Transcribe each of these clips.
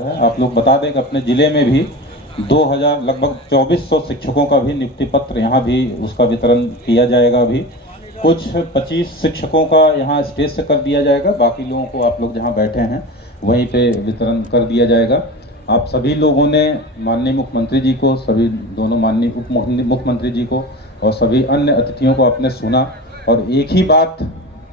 है। आप लोग बता दें कि अपने जिले में भी 2000 लगभग 2400 शिक्षकों का भी नियुक्ति पत्र यहाँ भी उसका वितरण किया जाएगा। अभी कुछ 25 शिक्षकों का यहाँ स्टेज से कर दिया जाएगा, बाकी लोगों को आप लोग जहाँ बैठे हैं वहीं पे वितरण कर दिया जाएगा। आप सभी लोगों ने माननीय मुख्यमंत्री जी को, सभी दोनों माननीय उप मुख्यमंत्री जी को और सभी अन्य अतिथियों को आपने सुना, और एक ही बात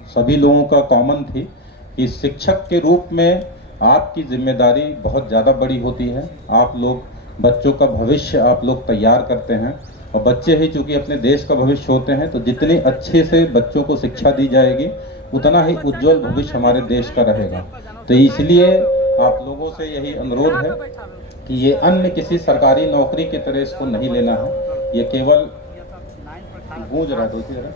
सभी लोगों का कॉमन थी कि शिक्षक के रूप में आपकी जिम्मेदारी बहुत ज़्यादा बड़ी होती है। आप लोग बच्चों का भविष्य आप लोग तैयार करते हैं, और बच्चे ही चूंकि अपने देश का भविष्य होते हैं, तो जितने अच्छे से बच्चों को शिक्षा दी जाएगी उतना ही उज्जवल भविष्य हमारे देश का रहेगा। तो इसलिए आप लोगों से यही अनुरोध है कि ये अन्य किसी सरकारी नौकरी की तरह इसको नहीं लेना है, ये केवल गूंज रहा है,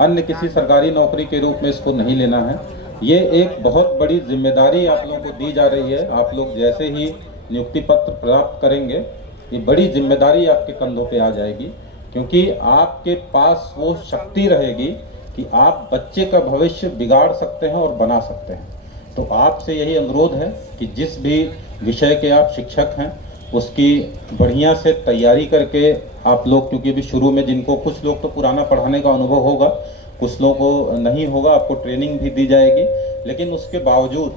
अन्य किसी सरकारी नौकरी के रूप में इसको नहीं लेना है। ये एक बहुत बड़ी जिम्मेदारी आप लोगों को दी जा रही है। आप लोग जैसे ही नियुक्ति पत्र प्राप्त करेंगे, ये बड़ी जिम्मेदारी आपके कंधों पे आ जाएगी, क्योंकि आपके पास वो शक्ति रहेगी कि आप बच्चे का भविष्य बिगाड़ सकते हैं और बना सकते हैं। तो आपसे यही अनुरोध है कि जिस भी विषय के आप शिक्षक हैं उसकी बढ़िया से तैयारी करके आप लोग, क्योंकि अभी शुरू में जिनको, कुछ लोग तो पुराना पढ़ाने का अनुभव होगा, कुछ लोगों को नहीं होगा, आपको ट्रेनिंग भी दी जाएगी, लेकिन उसके बावजूद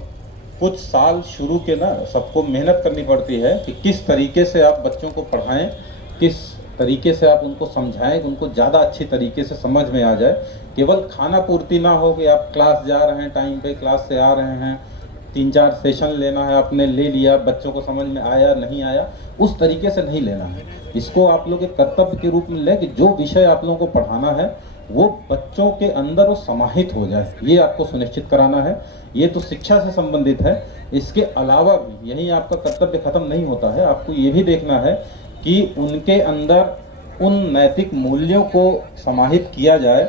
कुछ साल शुरू के ना सबको मेहनत करनी पड़ती है कि किस तरीके से आप बच्चों को पढ़ाएं, किस तरीके से आप उनको समझाएं कि उनको ज़्यादा अच्छी तरीके से समझ में आ जाए। केवल खाना पूर्ति ना हो कि आप क्लास जा रहे हैं, टाइम पे क्लास से आ रहे हैं, 3-4 सेशन लेना है, आपने ले लिया, बच्चों को समझ में आया नहीं आया, उस तरीके से नहीं लेना है। इसको आप लोग एक कर्तव्य के रूप में लें कि जो विषय आप लोगों को पढ़ाना है वो बच्चों के अंदर वो समाहित हो जाए, ये आपको सुनिश्चित कराना है। ये तो शिक्षा से संबंधित है। इसके अलावा भी यही आपका कर्तव्य खत्म नहीं होता है, आपको ये भी देखना है कि उनके अंदर उन नैतिक मूल्यों को समाहित किया जाए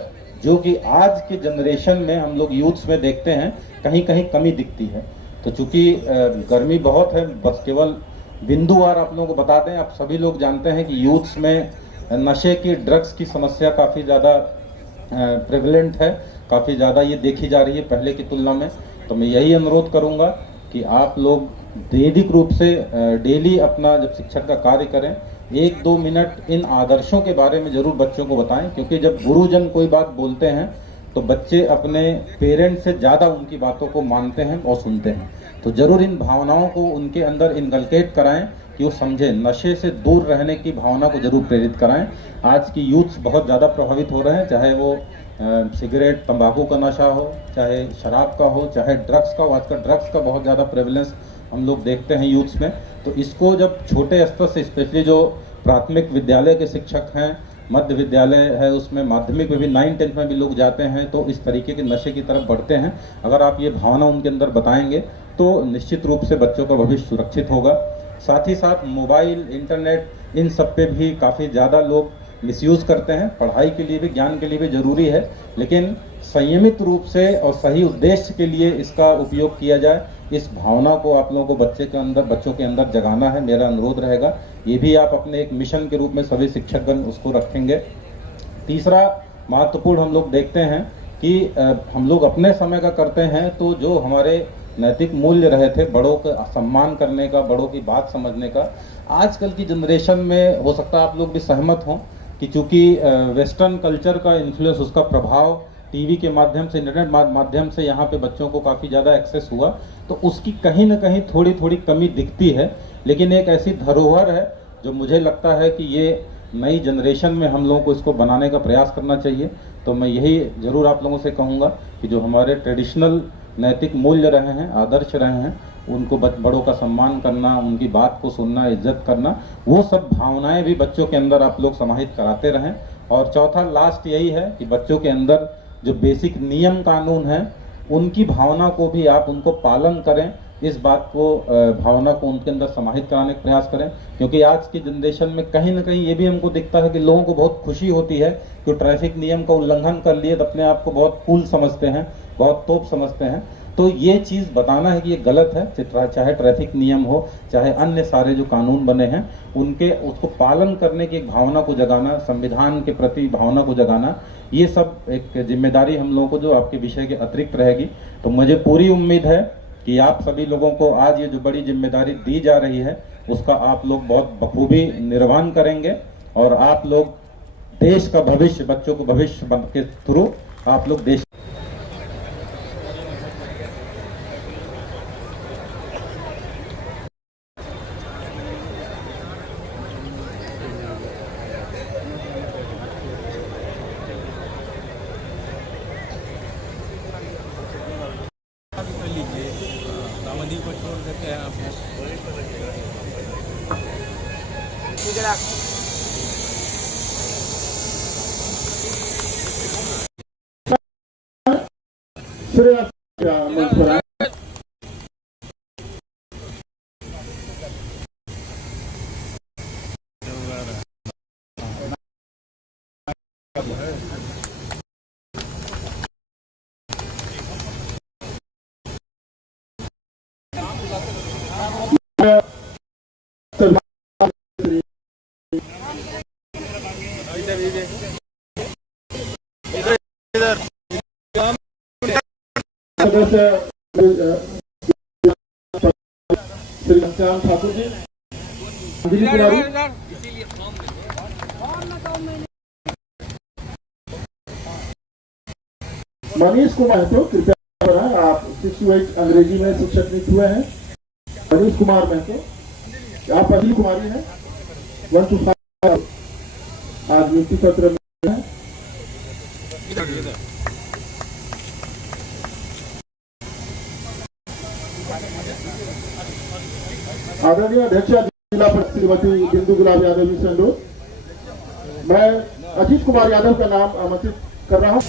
जो कि आज के जनरेशन में हम लोग यूथ्स में देखते हैं कहीं कहीं कमी दिखती है। तो चूंकि गर्मी बहुत है, बस केवल बिंदुवार आप लोगों को बता दें, आप सभी लोग जानते हैं कि यूथ्स में नशे की, ड्रग्स की समस्या काफ़ी ज़्यादा प्रेवलेंट है, काफ़ी ज़्यादा ये देखी जा रही है पहले की तुलना में। तो मैं यही अनुरोध करूँगा कि आप लोग दैनिक रूप से डेली अपना जब शिक्षक का कार्य करें, 1-2 मिनट इन आदर्शों के बारे में ज़रूर बच्चों को बताएं, क्योंकि जब गुरुजन कोई बात बोलते हैं तो बच्चे अपने पेरेंट्स से ज़्यादा उनकी बातों को मानते हैं और सुनते हैं। तो ज़रूर इन भावनाओं को उनके अंदर इनकलकेट कराएं कि वो समझें, नशे से दूर रहने की भावना को जरूर प्रेरित कराएं। आज की यूथ बहुत ज़्यादा प्रभावित हो रहे हैं, चाहे वो सिगरेट, तंबाकू का नशा हो, चाहे शराब का हो, चाहे ड्रग्स का हो। आजकल ड्रग्स का बहुत ज़्यादा प्रेवलेंस हम लोग देखते हैं यूथ्स में। तो इसको जब छोटे स्तर से, स्पेशली जो प्राथमिक विद्यालय के शिक्षक हैं, मध्य विद्यालय है, उसमें माध्यमिक में भी 9-10 में भी लोग जाते हैं, तो इस तरीके के नशे की तरफ बढ़ते हैं। अगर आप ये भावना उनके अंदर बताएंगे तो निश्चित रूप से बच्चों का भविष्य सुरक्षित होगा। साथ ही साथ मोबाइल, इंटरनेट, इन सब पे भी काफ़ी ज़्यादा लोग मिसयूज़ करते हैं। पढ़ाई के लिए भी, ज्ञान के लिए भी ज़रूरी है, लेकिन संयमित रूप से और सही उद्देश्य के लिए इसका उपयोग किया जाए। इस भावना को आप लोगों को बच्चों के अंदर जगाना है, मेरा अनुरोध रहेगा। ये भी आप अपने एक मिशन के रूप में सभी शिक्षकगण उसको रखेंगे। तीसरा महत्वपूर्ण हम लोग देखते हैं कि हम लोग अपने समय का करते हैं, तो जो हमारे नैतिक मूल्य रहे थे, बड़ों का सम्मान करने का, बड़ों की बात समझने का, आजकल की जनरेशन में हो सकता है आप लोग भी सहमत हों कि चूँकि वेस्टर्न कल्चर का इन्फ्लुएंस, उसका प्रभाव टीवी के माध्यम से, इंटरनेट माध्यम से यहाँ पे बच्चों को काफ़ी ज़्यादा एक्सेस हुआ, तो उसकी कहीं ना कहीं थोड़ी थोड़ी कमी दिखती है। लेकिन एक ऐसी धरोहर है जो मुझे लगता है कि ये नई जनरेशन में हम लोगों को इसको बनाने का प्रयास करना चाहिए। तो मैं यही ज़रूर आप लोगों से कहूँगा कि जो हमारे ट्रेडिशनल नैतिक मूल्य रहे हैं, आदर्श रहे हैं, उनको बड़ों का सम्मान करना, उनकी बात को सुनना, इज्जत करना, वो सब भावनाएं भी बच्चों के अंदर आप लोग समाहित कराते रहें। और चौथा लास्ट यही है कि बच्चों के अंदर जो बेसिक नियम कानून हैं, उनकी भावना को भी आप उनको पालन करें, इस बात को, भावना को उनके अंदर समाहित कराने का प्रयास करें। क्योंकि आज की जनरेशन में कहीं ना कहीं ये भी हमको दिखता है कि लोगों को बहुत खुशी होती है कि ट्रैफिक नियम का उल्लंघन कर लिए तो अपने आप को बहुत कूल समझते हैं, बहुत तोप समझते हैं। तो ये चीज़ बताना है कि ये गलत है। चाहे ट्रैफिक नियम हो, चाहे अन्य सारे जो कानून बने हैं, उनके उसको पालन करने की एक भावना को जगाना, संविधान के प्रति भावना को जगाना, ये सब एक जिम्मेदारी हम लोगों को जो आपके विषय के अतिरिक्त रहेगी। तो मुझे पूरी उम्मीद है कि आप सभी लोगों को आज ये जो बड़ी जिम्मेदारी दी जा रही है उसका आप लोग बहुत बखूबी निर्वहन करेंगे और आप लोग देश का भविष्य, बच्चों को भविष्य के थ्रू आप लोग देश सामाजिक को छोड़ देते हैं आप। श्री घनश्याम ठाकुर जी, अंजलि तिवारी, मनीष कुमार महतो, कृपया आप 68 अंग्रेजी में शिक्षक नियुक्त हुए हैं। मनीष कुमार महतो, आप अनिल कुमारी हैं, 1 to 5 आज नियुक्ति पत्र में है। आदरणीय अध्यक्ष जिला परिषद श्रीमती बिंदु गुलाब यादव जी से अनुरोध, मैं अजीत कुमार यादव का नाम आमंत्रित कर रहा हूं।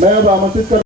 मैं अब आमंत्रित कर